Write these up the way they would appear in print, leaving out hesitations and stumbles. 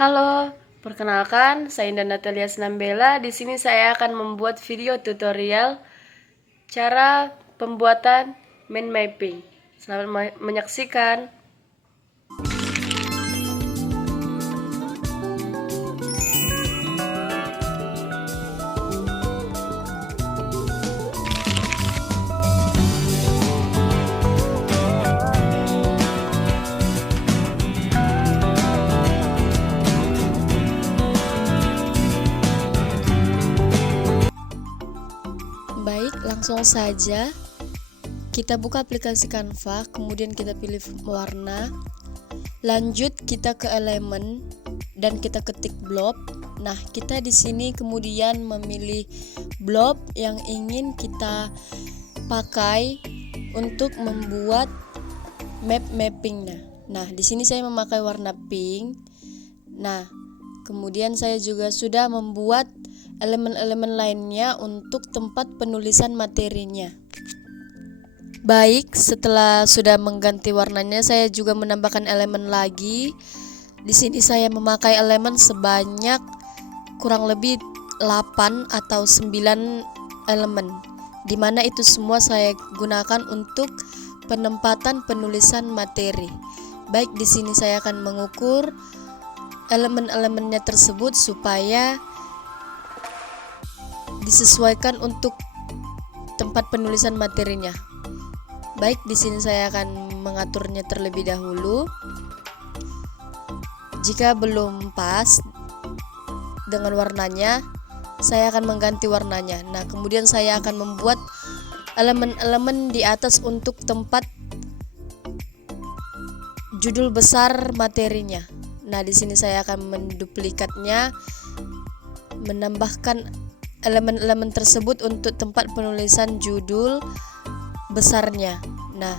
Halo, perkenalkan saya Indah Natalia Snambela. Di sini saya akan membuat video tutorial cara pembuatan mind mapping. Selamat menyaksikan. Baik, langsung saja kita buka aplikasi Canva, kemudian kita pilih warna. Lanjut kita ke elemen dan kita ketik blob. Nah, kita di sini kemudian memilih blob yang ingin kita pakai untuk membuat map mappingnya. Nah, di sini saya memakai warna pink. Nah, kemudian saya juga sudah membuat elemen-elemen lainnya untuk tempat penulisan materinya. Baik, setelah sudah mengganti warnanya, saya juga menambahkan elemen lagi. Di sini saya memakai elemen sebanyak kurang lebih 8 atau 9 elemen, di mana itu semua saya gunakan untuk penempatan penulisan materi. Baik, di sini saya akan mengukur elemen-elemennya tersebut supaya disesuaikan untuk tempat penulisan materinya. Baik, di sini saya akan mengaturnya terlebih dahulu. Jika belum pas dengan warnanya, saya akan mengganti warnanya. Nah, kemudian saya akan membuat elemen-elemen di atas untuk tempat judul besar materinya. Nah, di sini saya akan menduplikatnya, menambahkan elemen-elemen tersebut untuk tempat penulisan judul besarnya. Nah,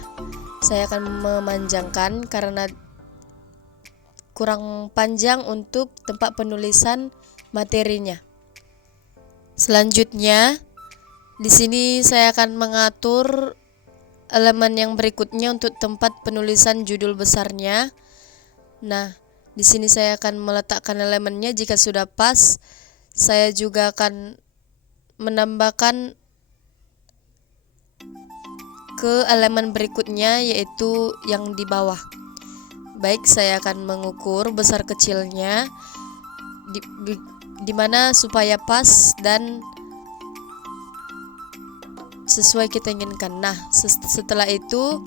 saya akan memanjangkan karena kurang panjang untuk tempat penulisan materinya. Selanjutnya, di sini saya akan mengatur elemen yang berikutnya untuk tempat penulisan judul besarnya. Nah, di sini saya akan meletakkan elemennya. Jika sudah pas, saya juga akan menambahkan ke elemen berikutnya, yaitu yang di bawah. Baik, saya akan mengukur besar kecilnya di mana supaya pas dan sesuai kita inginkan. Nah, setelah itu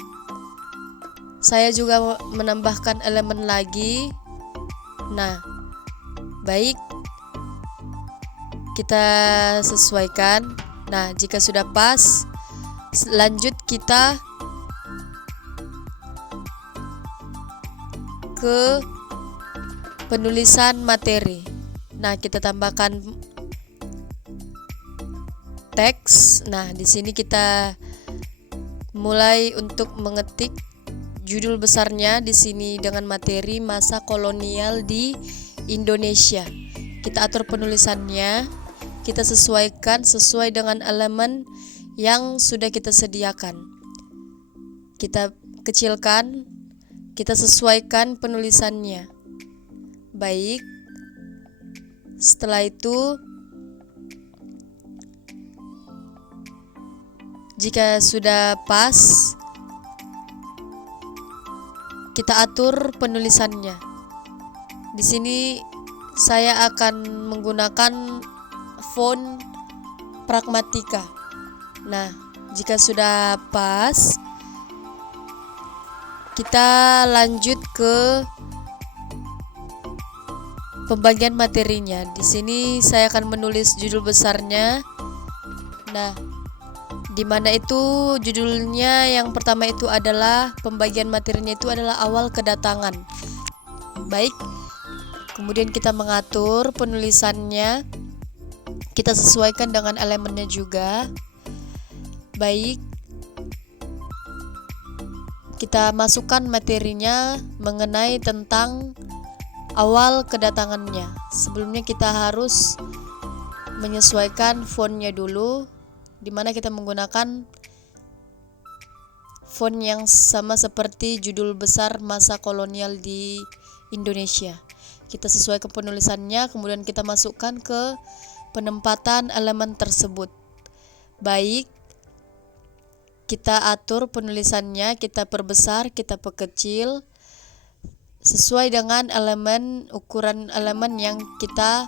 saya juga menambahkan elemen lagi. Nah, baik, kita sesuaikan. Nah, jika sudah pas, lanjut kita ke penulisan materi. Nah, kita tambahkan teks. Nah, di sini kita mulai untuk mengetik judul besarnya di sini dengan materi masa kolonial di Indonesia. Kita atur penulisannya, kita sesuaikan sesuai dengan elemen yang sudah kita sediakan. Kita kecilkan, kita sesuaikan penulisannya. Baik, setelah itu jika sudah pas, kita atur penulisannya. Di sini saya akan menggunakan font Pragmatica. Nah, jika sudah pas, kita lanjut ke pembagian materinya. Di sini saya akan menulis judul besarnya. Nah, di mana itu judulnya yang pertama itu adalah pembagian materinya itu adalah awal kedatangan. Baik, kemudian kita mengatur penulisannya, kita sesuaikan dengan elemennya juga. Baik, kita masukkan materinya mengenai tentang awal kedatangannya. Sebelumnya kita harus menyesuaikan fontnya dulu, di mana kita menggunakan font yang sama seperti judul besar masa kolonial di Indonesia. Kita sesuaikan penulisannya, kemudian kita masukkan ke penempatan elemen tersebut. Baik, kita atur penulisannya, kita perbesar, kita perkecil sesuai dengan ukuran elemen yang kita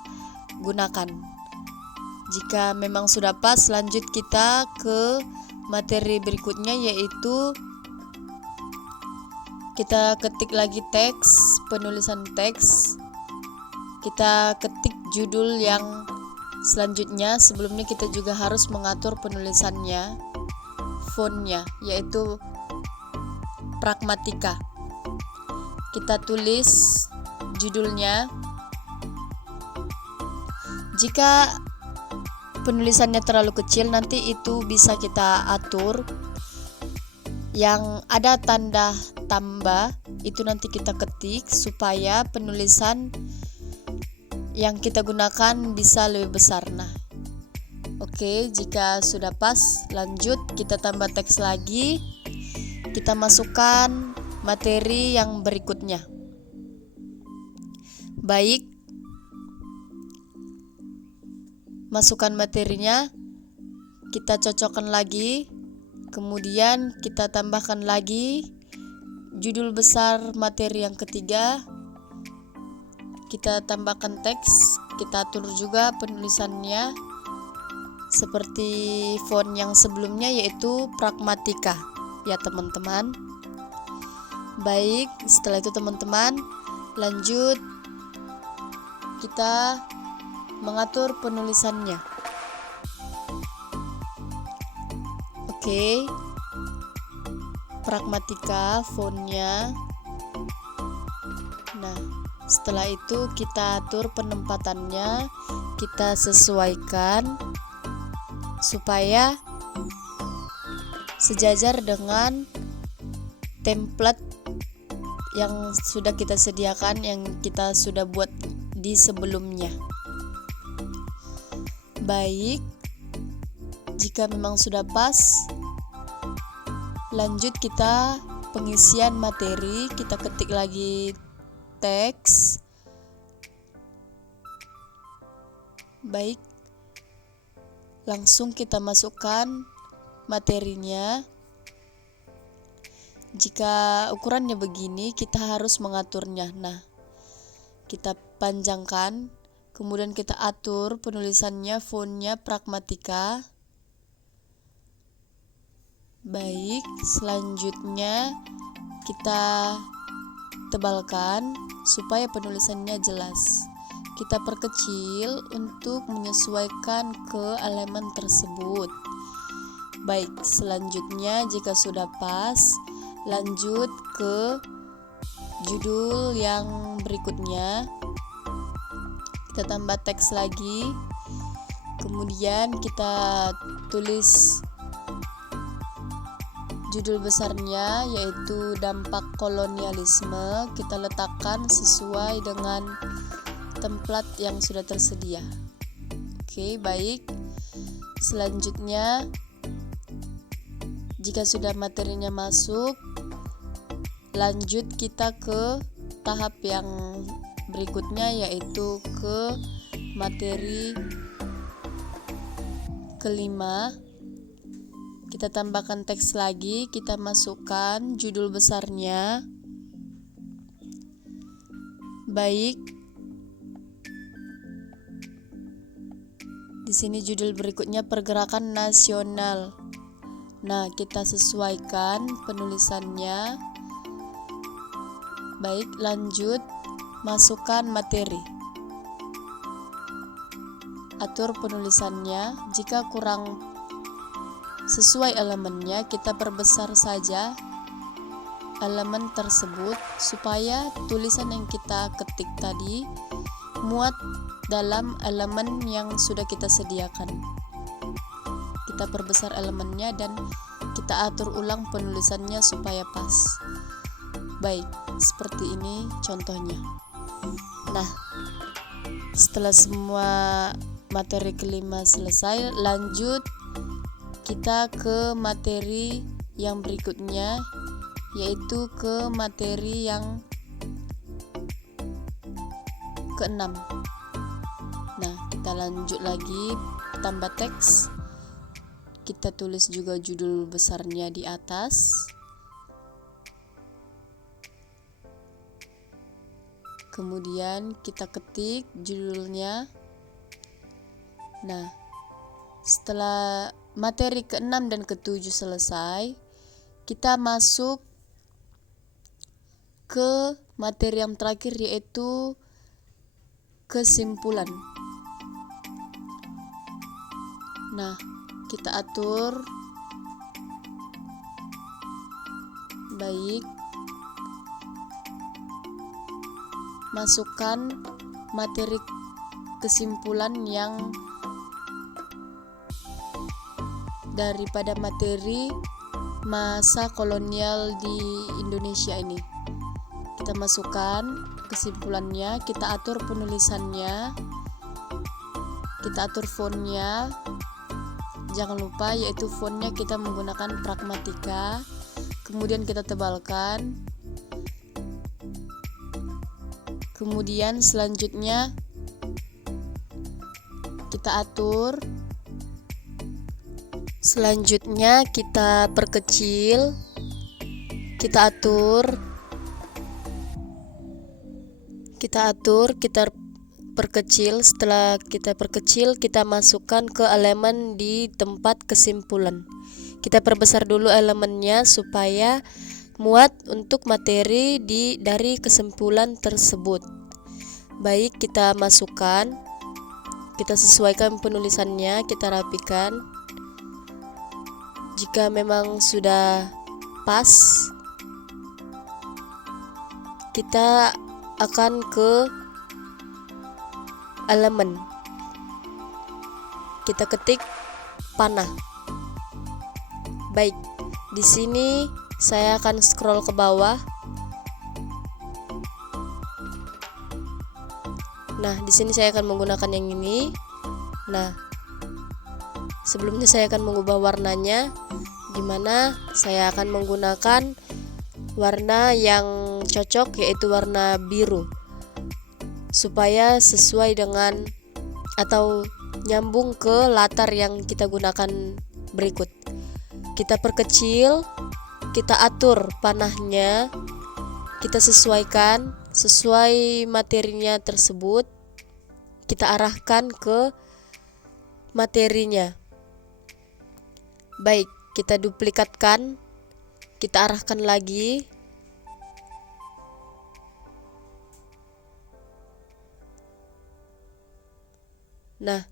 gunakan. Jika memang sudah pas, lanjut kita ke materi berikutnya, yaitu kita ketik lagi teks, penulisan teks. Kita ketik judul yang selanjutnya. Sebelumnya kita juga harus mengatur penulisannya, fontnya, yaitu Pragmatika. Kita tulis judulnya. Jika penulisannya terlalu kecil, nanti itu bisa kita atur. Yang ada tanda tambah itu nanti kita ketik supaya penulisan yang kita gunakan bisa lebih besar. Nah, oke, jika sudah pas, lanjut kita tambah teks lagi. Kita masukkan materi yang berikutnya. Baik, masukkan materinya, kita cocokkan lagi, kemudian kita tambahkan lagi judul besar materi yang ketiga. Kita tambahkan teks, kita atur juga penulisannya seperti font yang sebelumnya, yaitu Pragmatika ya teman-teman. Baik, setelah itu teman-teman lanjut kita mengatur penulisannya. Oke, Pragmatika fontnya. Nah, setelah itu kita atur penempatannya, kita sesuaikan supaya sejajar dengan template yang sudah kita sediakan, yang kita sudah buat di sebelumnya. Baik, jika memang sudah pas, lanjut kita pengisian materi. Kita ketik lagi teks. Baik, langsung kita masukkan materinya. Jika ukurannya begini, kita harus mengaturnya. Nah, kita panjangkan, kemudian kita atur penulisannya, fontnya Pragmatika. Baik, selanjutnya kita tebalkan supaya penulisannya jelas. Kita perkecil untuk menyesuaikan ke elemen tersebut. Baik, selanjutnya jika sudah pas, lanjut ke judul yang berikutnya. Kita tambah teks lagi, kemudian kita tulis judul besarnya, yaitu dampak kolonialisme. Kita letakkan sesuai dengan template yang sudah tersedia. Oke, baik. Selanjutnya, jika sudah materinya masuk, lanjut kita ke tahap yang berikutnya, yaitu ke materi kelima. Kita tambahkan teks lagi, kita masukkan judul besarnya. Baik, di sini judul berikutnya pergerakan nasional. Nah, kita sesuaikan penulisannya. Baik, lanjut masukkan materi. Atur penulisannya. Jika kurang sesuai elemennya, kita perbesar saja elemen tersebut supaya tulisan yang kita ketik tadi muat dalam elemen yang sudah kita sediakan. Kita perbesar elemennya dan kita atur ulang penulisannya supaya pas. Baik, seperti ini contohnya. Nah, setelah semua materi kelima selesai, lanjut kita ke materi yang berikutnya, yaitu ke materi yang ke-6. Nah, kita lanjut lagi, tambah teks. Kita tulis juga judul besarnya di atas. Kemudian kita ketik judulnya. Nah, setelah materi ke-6 dan ke-7 selesai, kita masuk ke materi yang terakhir, yaitu kesimpulan. Nah, kita atur baik, masukkan materi kesimpulan yang daripada materi masa kolonial di Indonesia ini. Kita masukkan kesimpulannya, kita atur penulisannya, kita atur fontnya. Jangan lupa, yaitu fontnya kita menggunakan Pragmatica. Kemudian kita tebalkan. Kemudian selanjutnya kita atur. Selanjutnya kita perkecil. Kita perkecil. Setelah kita perkecil, kita masukkan ke elemen di tempat kesimpulan. Kita perbesar dulu elemennya supaya muat untuk materi dari kesimpulan tersebut. Baik, kita masukkan, kita sesuaikan penulisannya, kita rapikan. Jika memang sudah pas, kita akan ke elemen. Kita ketik panah. Baik, di sini saya akan scroll ke bawah. Nah, di sini saya akan menggunakan yang ini. Nah, sebelumnya saya akan mengubah warnanya, di mana saya akan menggunakan warna yang cocok, yaitu warna biru, supaya sesuai dengan atau nyambung ke latar yang kita gunakan berikut. Kita perkecil, kita atur panahnya, kita sesuaikan sesuai materinya tersebut, kita arahkan ke materinya. Baik, kita duplikatkan, kita arahkan lagi. Nah,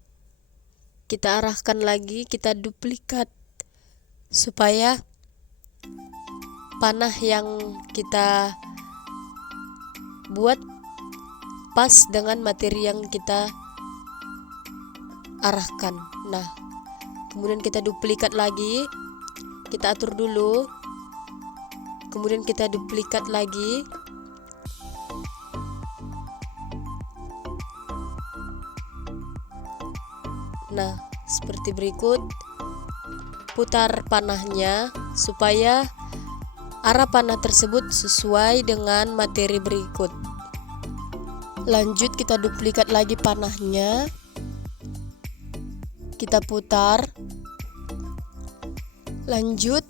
kita arahkan lagi, kita duplikat supaya panah yang kita buat pas dengan materi yang kita arahkan. Nah, kemudian kita duplikat lagi, kita atur dulu, kemudian kita duplikat lagi. Nah, seperti berikut. Putar panahnya supaya arah panah tersebut sesuai dengan materi berikut. Lanjut, kita duplikat lagi panahnya, kita putar. Lanjut,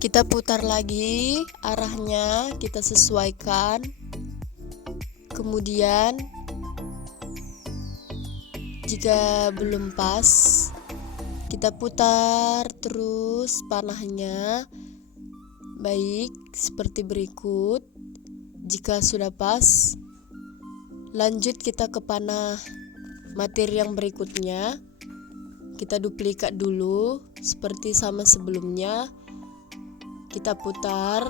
kita putar lagi arahnya, kita sesuaikan. Kemudian jika belum pas, kita putar terus panahnya. Baik, seperti berikut. Jika sudah pas, lanjut kita ke panah materi yang berikutnya. Kita duplikat dulu seperti sama sebelumnya. Kita putar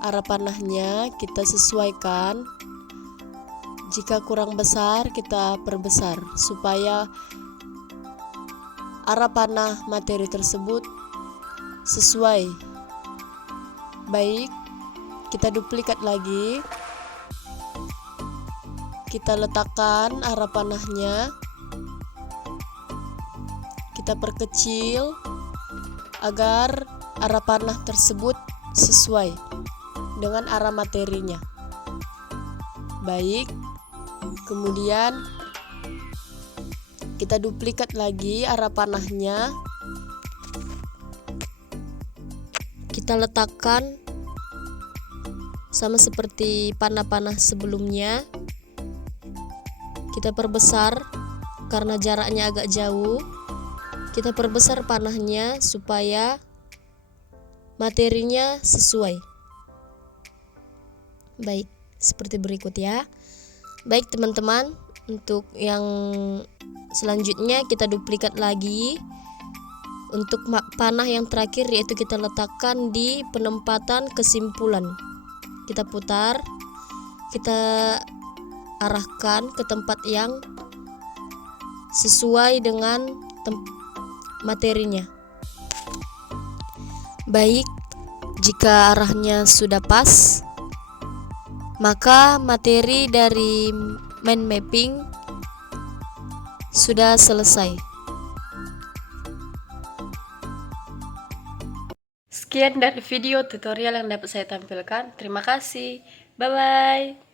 arah panahnya, kita sesuaikan. Jika kurang besar, kita perbesar supaya arah panah materi tersebut sesuai. Baik, kita duplikat lagi. Kita letakkan arah panahnya. Kita perkecil agar arah panah tersebut sesuai dengan arah materinya. Baik, Kemudian kita duplikat lagi arah panahnya. Kita letakkan sama seperti panah-panah sebelumnya. Kita perbesar karena jaraknya agak jauh. Kita perbesar panahnya supaya materinya sesuai. Baik, seperti berikut ya. Baik teman-teman, untuk yang selanjutnya kita duplikat lagi. Untuk panah yang terakhir yaitu kita letakkan di penempatan kesimpulan. Kita putar, kita arahkan ke tempat yang sesuai dengan materinya. Baik, jika arahnya sudah pas, maka materi dari mind mapping sudah selesai. Sekian dari video tutorial yang dapat saya tampilkan. Terima kasih. Bye bye.